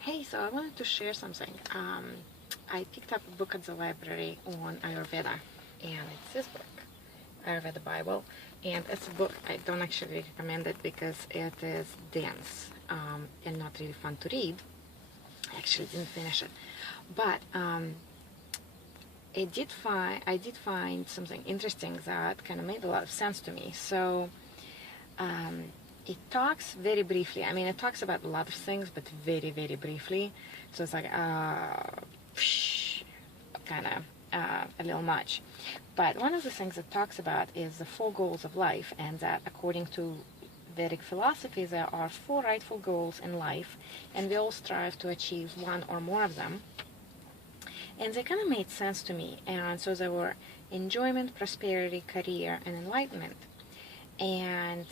Hey, so I wanted to share something. I picked up a book at the library on Ayurveda, and it's this book, Ayurveda Bible. And it's a book I don't actually recommend it because it is dense and not really fun to read. I actually didn't finish it, but I did find something interesting that kind of made a lot of sense to me. So it talks very briefly. I mean, it talks about a lot of things, but very, very briefly. So it's like kind of a little much. But one of the things it talks about is the four goals of life, and that according to Vedic philosophy, there are four rightful goals in life, and we all strive to achieve one or more of them. And they kind of made sense to me. And so there were enjoyment, prosperity, career, and enlightenment. And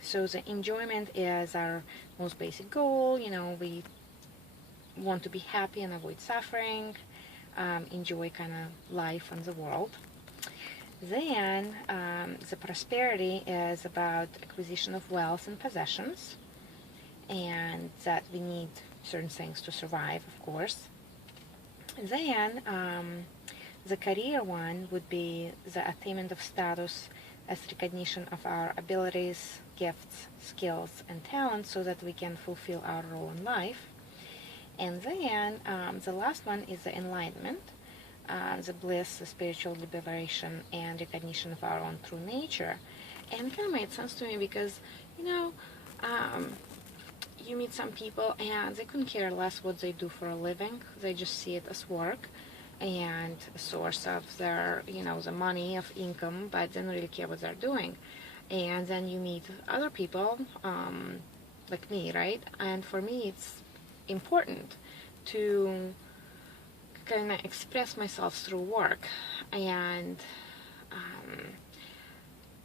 so the enjoyment is our most basic goal. You know, we want to be happy and avoid suffering, enjoy kind of life and the world. Then the prosperity is about acquisition of wealth and possessions, and that we need certain things to survive, of course. Then the career one would be the attainment of status as recognition of our abilities, gifts, skills, and talents so that we can fulfill our role in life. And then the last one is the enlightenment, the bliss, the spiritual liberation, and recognition of our own true nature. And it kind of made sense to me because, you know, you meet some people and they couldn't care less what they do for a living. They just see it as work and a source of their, you know, the money of income, but they don't really care what they're doing. And then you meet other people, like me, right? And for me, it's important to kind of express myself through work. And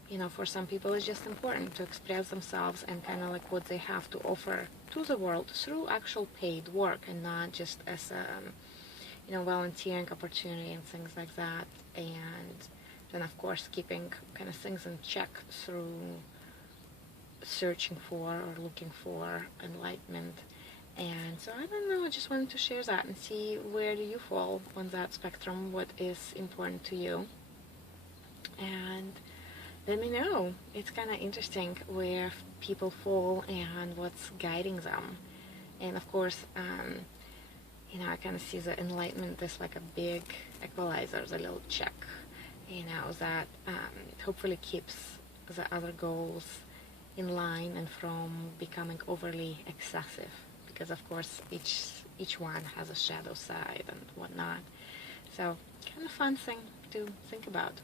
you know, for some people it's just important to express themselves and kind of like what they have to offer to the world through actual paid work, and not just as a, you know, volunteering opportunity and things like that. And then of course keeping kind of things in check through searching for or looking for enlightenment. And so I don't know, I just wanted to share that and see where do you fall on that spectrum, what is important to you. And let me know. It's kind of interesting where people fall and what's guiding them. And of course, you know, I kind of see the enlightenment as like a big equalizer, the little check, you know, that hopefully keeps the other goals in line and from becoming overly excessive. Because of course, each one has a shadow side and whatnot. So, kind of fun thing to think about.